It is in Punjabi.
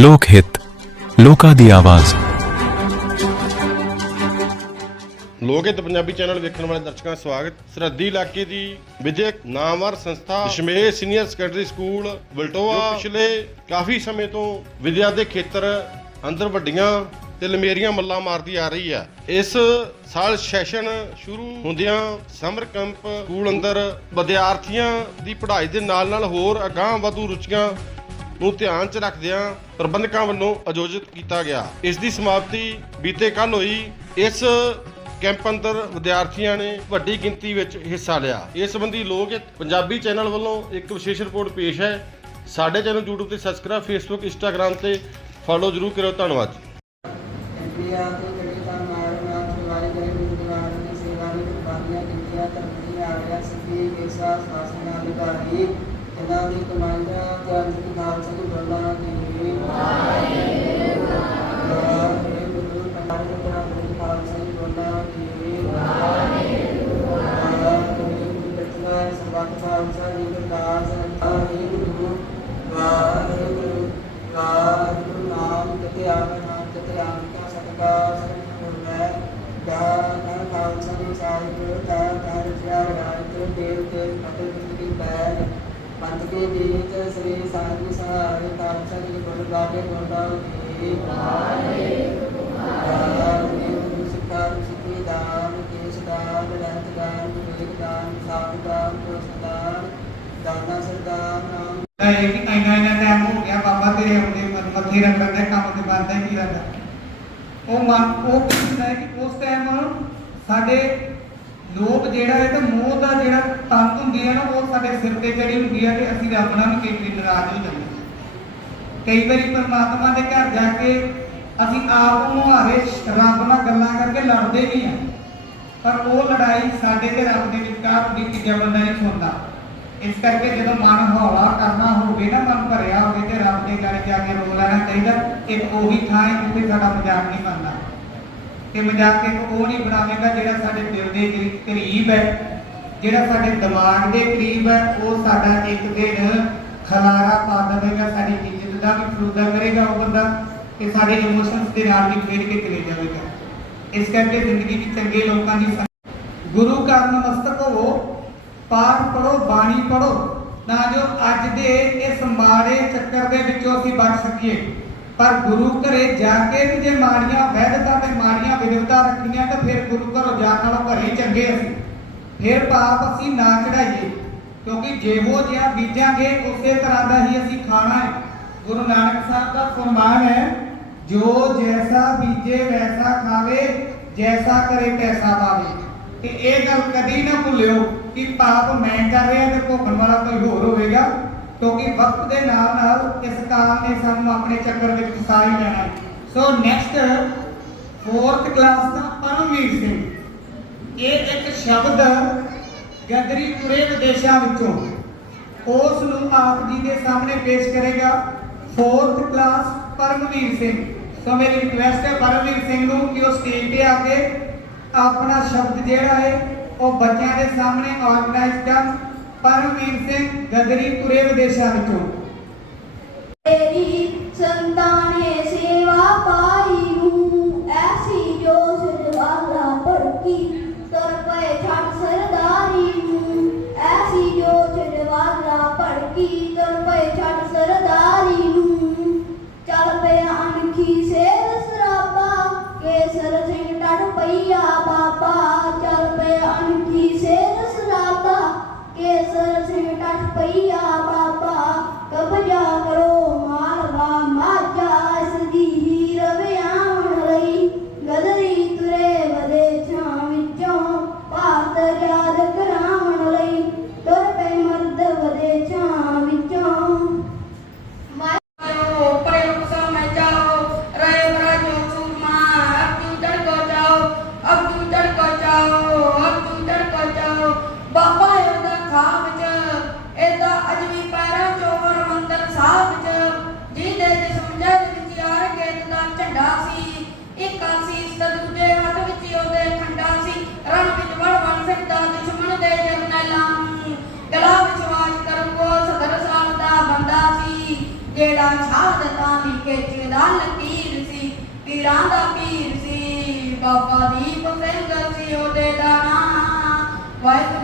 ਲੋਕ ਹਿੱਤ, ਲੋਕਾਂ ਦੀ ਆਵਾਜ਼। ਲੋਕ ਪੰਜਾਬੀ ਚੈਨਲ ਵੇਖਣ ਵਾਲੇ ਦਰਸ਼ਕਾਂ ਦਾ ਸਵਾਗਤ। ਸਰਹੱਦੀ ਇਲਾਕੇ ਦੀ ਵਿਦਿਅਕ ਨਾਮਵਰ ਸੰਸਥਾ Dashmesh senior secondary school, Baltoa. ਜੋ ਪਿਛਲੇ ਕਾਫੀ ਸਮੇਂ ਤੋਂ ਵਿਦਿਆ ਦੇ ਖੇਤਰ ਅੰਦਰ ਵੱਡੀਆਂ ਤੇ ਲੰਮੇਰੀਆਂ ਮੱਲਾਂ ਮਾਰਦੀ ਆ ਰਹੀ ਹੈ ਇਸ ਸਾਲ ਸੈਸ਼ਨ ਸ਼ੁਰੂ ਹੁੰਦਿਆਂ ਸਮਰ ਕੈਂਪ, ਸਕੂਲ ਅੰਦਰ ਵਿਦਿਆਰਥੀਆਂ ਦੀ ਪੜ੍ਹਾਈ ਦੇ ਨਾਲ ਨਾਲ ਹੋਰ ਅਗਾਂਹ ਵਧੂ ਰੁਚੀਆਂ ਨੂੰ ਧਿਆਨ 'ਚ ਰੱਖਦਿਆਂ ਪ੍ਰਬੰਧਕਾਂ ਵੱਲੋਂ ਆਯੋਜਿਤ ਕੀਤਾ ਗਿਆ। ਇਸ ਦੀ ਸਮਾਪਤੀ ਬੀਤੇ ਕੱਲ ਹੋਈ। ਇਸ ਕੈਂਪ ਅੰਦਰ ਵਿਦਿਆਰਥੀਆਂ ਨੇ ਵੱਡੀ ਗਿਣਤੀ ਵਿੱਚ ਹਿੱਸਾ ਲਿਆ। ਇਸ ਸੰਬੰਧੀ ਲੋਕ ਪੰਜਾਬੀ ਚੈਨਲ ਵੱਲੋਂ ਇੱਕ ਵਿਸ਼ੇਸ਼ ਰਿਪੋਰਟ ਪੇਸ਼ ਹੈ। ਸਾਡੇ ਚੈਨਲ YouTube ਤੇ ਸਬਸਕ੍ਰਾਈਬ Facebook, Instagram ਤੇ ਫੋਲੋ ਜ਼ਰੂਰ ਕਰਿਓ। ਧੰਨਵਾਦ। ਇੰਡੀਆ ਤੇ ਗੱਡੀ ਦਾ ਮਾਰ ਮਾਰ ਚੁਰਾਈ ਗਏ ਵਿਦਵਾਨ ਦੀ ਸੇਵਾ ਵਿੱਚ ਬਾਦੀਆਂ ਕੀਤੀਆਂ ਤਰੱਕੀਆਂ ਆ ਗਿਆ ਸਿੱਧੀ ਕੇਸਾ ਸਾਸਨਾ ਅਧਿਕਾਰੀ ਜਿਨ੍ਹਾਂ ਦੀ ਕਮਾਈ ਦਾ ਧਿਆਨ ਦੀ ਖਾਲਸਾ ਦੀ ਬੰਦਾ ਦੀ ਵਾਹਿਗੁਰੂ ਪਨਾਹ ਦੇ ਖਾਲਸਾ ਦੀ ਬੰਦਾ ਦੀ ਵਾਹਿਗੁਰੂ ਰਚਨਾ ਸਬਕ ਖਾਲਸਾ ਜੀ ਵਿਕਾਸ ਵਾਹਿਗੁਰੂ। ਵਾਹਿਗੁਰੂ ਵਾਹਿਗੁਰੂ ਨਾਮ ਕਿਤੇ ਆਵੇ ਨਾਮ ਕਿਤੇ ਆਵੇ ਕਾ ਸਤਿਕਾ ਸਤਿਗੁਰ ਮੈਂ ਗਾਨ ਖਾਲਸਾ ਦੀ ਸਾਹਿਬ ਦਾ ਕਰ ਜਿਆ ਰਾਜ ਤੇ ਦੇਵ ਤੇ ਫਤਿਹ ਦੀ ਪੈਰ। ਪੰਜ ਕੇ ਸ੍ਰੀ ਸਾਹਿਬ ਸਹਾਰੇ ਖਾਲਸਾ ਗੁਰ ਗਾਵੇ ਗੋਡਾ ਜੀ ਵਾਹਿਗੁਰੂ ਸਿੱਖਾ ਸਿੱਖੀ ਦਾਨ, ਕੇਸ ਦਾਨ ਰੰਤ ਦਾਨ, ਵਿਵੇਕ ਦਾਨ, ਸਾਧ ਦਾਨ ਦਾਨ ਦਾਨਾ ਸਰਦਾਰ ਨਾਮ। ਇਹ ਕਿ ਇੰਨਾ ਇੰਨਾ ਟਾਈਮ ਹੋ ਗਿਆ, ਬਾਬਾ ਤੇਰੇ ਆਉਂਦੇ ਮੱਥੇ ਰੱਖਣ ਦਾ, ਕੰਮ ਤੇ ਬੰਦਾ ਹੀ ਕੀ ਰਹਿੰਦਾ ਉਹ ਮਨ ਉਹ ਕੀ ਕਿ ਉਸ ਟਾਈਮ ਸਾਡੇ ਲੋਕ ਜਿਹੜਾ ਹੈ ਤਾਂ ਮੋਹ ਦਾ ਜਿਹੜਾ ਤੰਤ ਹੁੰਦੀ ਹੈ ਨਾ, ਉਹ ਸਾਡੇ ਸਿਰ ਤੇ ਚੜੀ ਹੁੰਦੀ ਹੈ ਤੇ ਅਸੀਂ ਰੱਬ ਨਾਲ ਕਈ ਵਾਰੀ ਨਾਰਾਜ਼ ਹੋ ਜਾਂਦੇ ਕਈ ਵਾਰੀ ਪਰਮਾਤਮਾ ਦੇ ਘਰ ਜਾ ਕੇ ਅਸੀਂ ਆਪ ਮੁਹਾਰੇ ਰੱਬ ਨਾਲ ਗੱਲਾਂ ਕਰਕੇ ਲੜਦੇ ਵੀ ਆ, ਪਰ ਉਹ ਲੜਾਈ ਸਾਡੇ ਤੇ ਰੱਬ ਦੇ ਵਿਚਕਾਰ ਹੁੰਦੀ, ਤੀਜਾ ਬੰਦਾ ਨਹੀਂ ਸੁਣਦਾ। ਇਸ ਕਰਕੇ ਜਦੋਂ ਮਨ ਹੌਲਾ ਕਰਨਾ ਹੋਵੇ ਨਾ, ਮਨ ਭਰਿਆ ਹੋਵੇ ਤੇ ਰੱਬ ਦੇ ਘਰ ਜਾ ਕੇ ਰੋ ਲੈਣਾ ਚਾਹੀਦਾ, ਇੱਕ ਉਹੀ ਥਾਂ ਹੈ ਜਿੱਥੇ ਸਾਡਾ ਮਜ਼ਾਕ ਨਹੀਂ ਬਣਦਾ। ਤੇ ਮਜ਼ਾਕ ਇੱਕ ਉਹ ਨਹੀਂ ਬਣਾਵੇਗਾ ਜਿਹੜਾ ਸਾਡੇ ਦਿਲ ਦੇ ਕਰੀਬ ਹੈ। ਜਿਹੜਾ ਸਾਡੇ ਦਿਮਾਗ ਦੇ ਕਰੀਬ ਹੈ, ਉਹ ਸਾਡਾ ਇੱਕ ਦਿਨ ਖਲਾਰਾ ਪਾ ਦੇਵੇਗਾ, ਸਾਡੀ ਇੱਜ਼ਤ ਦਾ ਵੀ ਫਰੂਦਾ ਕਰੇਗਾ ਉਹ ਬੰਦਾ ਤੇ ਸਾਡੇ ਇਮੋਸ਼ਨਸ ਦੇ ਨਾਲ ਵੀ ਖੇਡ ਕੇ ਚਲੇ ਜਾਵੇਗਾ। ਇਸ ਕਰਕੇ ਜ਼ਿੰਦਗੀ ਵਿੱਚ ਚੰਗੇ ਲੋਕਾਂ ਦੀ ਗੁਰੂ ਘਰ ਨਮਸਤਕ ਹੋਵੋ ਪਾਠ ਪੜੋ ਬਾਣੀ ਪੜੋ ਤਾਂ ਜੋ ਅੱਜ ਦੇ ਇਸ ਮਾੜੇ ਚੱਕਰ ਦੇ ਵਿੱਚੋਂ ਅਸੀਂ ਬਚ ਸਕੀਏ। ਪਰ ਗੁਰੂ ਘਰੇ ਜਾ ਕੇ ਵੀ ਜੇ ਮਾੜੀਆਂ ਵੈਧਤਾ ਤੇ ਮਾੜੀਆਂ ਵਿਰੋਧਤਾ ਰੱਖੀਆਂ ਤਾਂ ਫਿਰ ਗੁਰੂ ਘਰੋਂ ਜਾਣ ਨਾਲੋਂ ਘਰੇ ਚੰਗੇ ਅਸੀਂ। ਫਿਰ ਪਾਪ ਅਸੀਂ ਨਾ ਚੜਾਈਏ, ਕਿਉਂਕਿ ਜਿਹੋ ਜਿਹਾ ਬੀਜਾਂਗੇ, ਉਸੇ ਤਰ੍ਹਾਂ ਦਾ ਹੀ ਅਸੀਂ ਖਾਣਾ ਹੈ। ਗੁਰੂ ਨਾਨਕ ਸਾਹਿਬ ਦਾ ਫਰਮਾਨ ਹੈ, ਜੋ ਜੈਸਾ ਬੀਜੇ ਵੈਸਾ ਖਾਵੇ, ਜੈਸਾ ਕਰੇ ਤੈਸਾ ਪਾਵੇ। ਤੇ ਇਹ ਗੱਲ ਕਦੀ ਨਾ ਭੁੱਲਿਓ ਕਿ ਪਾਪ ਮੈਂ ਕਰ ਰਿਹਾ, ਤੇ ਭੋਗਣ ਵਾਲਾ ਕੋਈ ਹੋਰ ਹੋਵੇਗਾ, ਕਿਉਂਕਿ ਵਕਤ ਦੇ ਨਾਲ ਨਾਲ ਇਸ ਕਾਲ ਨੇ ਸਾਨੂੰ ਆਪਣੇ ਚੱਕਰ ਵਿੱਚ ਫਸਾ ਹੀ। ਲੈਣਾ ਸੋ ਨੈਕਸਟ 4th ਕਲਾਸ ਦਾ ਪਰਮਵੀਰ ਸਿੰਘ। ਇਹ ਇੱਕ ਸ਼ਬਦ ਗਦਰੀ ਪੂਰੇ ਵਿਦੇਸ਼ਾਂ ਵਿੱਚੋਂ। ਉਸ ਨੂੰ ਆਪ ਜੀ ਦੇ ਸਾਹਮਣੇ ਪੇਸ਼ ਕਰੇਗਾ 4th ਕਲਾਸ ਪਰਮਵੀਰ ਸਿੰਘ। ਸੋ ਮੇਰੀ ਰਿਕੁਐਸਟ ਹੈ ਪਰਮਵੀਰ ਸਿੰਘ ਨੂੰ ਕਿ ਉਹ ਸਟੇਜ ਤੇ ਆ ਕੇ ਆਪਣਾ ਸ਼ਬਦ ਜਿਹੜਾ ਹੈ, ਉਹ ਬੱਚਿਆਂ ਦੇ ਸਾਹਮਣੇ ਆਰਗੇਨਾਈਜ਼ ਕਰਨ। ਪਰਮਵੀਰ ਸਿੰਘ, ਗਦਰੀ ਪੁਰੇ ਵਿਦੇਸ਼ਾਂ ਵਿੱਚੋਂ। ਤੇਰੀ ਸੰਤਾਨੇ 可以啊。ਲਾਲ ਲਕੀਰ ਸੀ, ਪੀਰਾਂ ਦਾ ਪੀਰ ਸੀ, ਬਾਬਾ ਦੀਪ ਸਿੰਘ ਸੀ ਉਹਦੇ ਦਾ ਨਾਂ। ਵਾਹਿਗੁਰੂ